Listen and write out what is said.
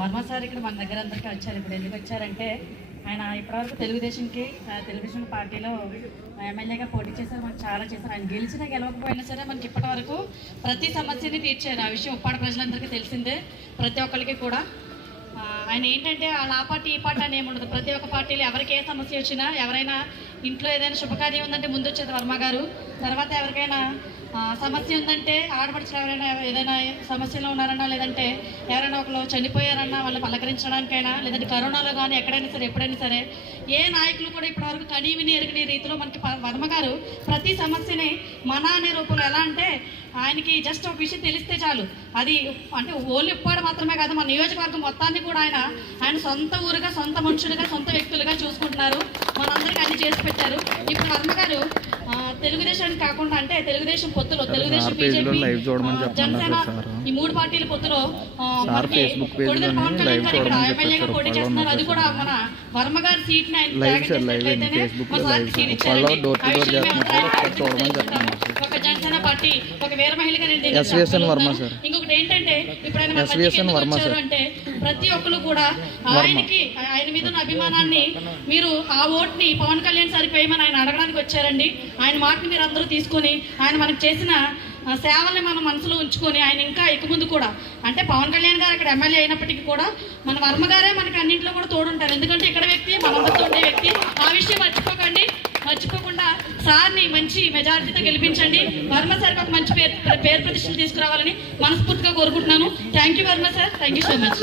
Varma sir ఇక్కడ మన దగ్గర అందరికీ వచ్చారు. ఇప్పుడు ఎందుకు వచ్చారంటే ఆయన ఇప్పటివరకు తెలుగుదేశం పార్టీలో ఎమ్మెల్యేగా పోటీ చేశారు. మనకు చాలా చేశారు. ఆయన గెలిచినా గెలవకపోయినా సరే మనకి ఇప్పటివరకు ప్రతి సమస్యని తీర్చారు. ఆ విషయం ఉప్పాడ ప్రజలందరికీ తెలిసిందే, ప్రతి ఒక్కరికి కూడా. ఆయన ఏంటంటే వాళ్ళ ఆ పార్టీ ఈ పార్టీ అని ఏముండదు. ప్రతి ఒక్క పార్టీలో ఎవరికి ఏ సమస్య వచ్చినా, ఎవరైనా ఇంట్లో ఏదైనా శుభకార్యం ఉందంటే ముందు వచ్చేది వర్మ గారు. తర్వాత ఎవరికైనా సమస్య ఉందంటే ఆడపడుచులు ఎవరైనా ఏదైనా సమస్యలో ఉన్నారన్నా, లేదంటే ఎవరైనా ఒకరు చనిపోయారన్నా వాళ్ళని పలకరించడానికైనా, లేదంటే కరోనాలో కానీ ఎక్కడైనా సరే ఎప్పుడైనా సరే ఏ నాయకులు కూడా ఇప్పటివరకు కనీవిని ఎరగని రీతిలో మనకి వర్మ గారు ప్రతి సమస్యని మన అనే రూపంలో ఎలా అంటే ఆయనకి జస్ట్ ఒక విషయం తెలిస్తే చాలు, అది అంటే ఓన్లీ ఉప్పాడు మాత్రమే కాదు మన నియోజకవర్గం మొత్తాన్ని కూడా ఆయన సొంత ఊరుగా, సొంత మనుషులుగా, సొంత వ్యక్తులుగా చూసుకుంటున్నారు. మనందరికీ అన్ని చేసి పెట్టారు. ఇప్పుడు వర్మ గారు తెలుగుదేశానికి కాకుండా అంటే తెలుగుదేశం పొత్తులో తెలుగుదేశం, బీజేపీ, జనసేన ఈ మూడు పార్టీల పొత్తులో కొడిదెల పవన్ కళ్యాణ్ గారు ఇక్కడ ఎమ్మెల్యేగా పోటీ చేస్తున్నారు. అది కూడా మన వర్మ గారి సీట్ ని ఒక జనసేన పార్టీ ఒక వీర మహిళగా ఇంకొకటి ఏంటంటే ఇప్పుడు ఆయన అంటే ప్రతి ఒక్కరు కూడా ఆయన మీద ఉన్న అభిమానాన్ని మీరు ఆ ఓట్ ని పవన్ కళ్యాణ్ సార్కి వేయమని ఆయన అడగడానికి వచ్చారండి. ఆయన మాటని మీరు అందరూ తీసుకొని ఆయన మనకు చేసిన సేవల్ని మనం మనసులో ఉంచుకొని ఆయన ఇంకా ఇక ముందు కూడా అంటే పవన్ కళ్యాణ్ గారు అక్కడ ఎమ్మెల్యే అయినప్పటికీ కూడా మన వర్మ గారే మనకి అన్నింటిలో కూడా తోడుంటారు. ఎందుకంటే ఇక్కడ వ్యక్తి మనందరితో ఉండే వ్యక్తి. ఆ విషయం మర్చిపోకుండా సార్ని మంచి మెజారిటీతో గెలిపించండి. వర్మ సార్కి ఒక మంచి పేరు ప్రతిష్టలు తీసుకురావాలని మనస్ఫూర్తిగా కోరుకుంటున్నాను. Thank you Varma sir, thank you so much.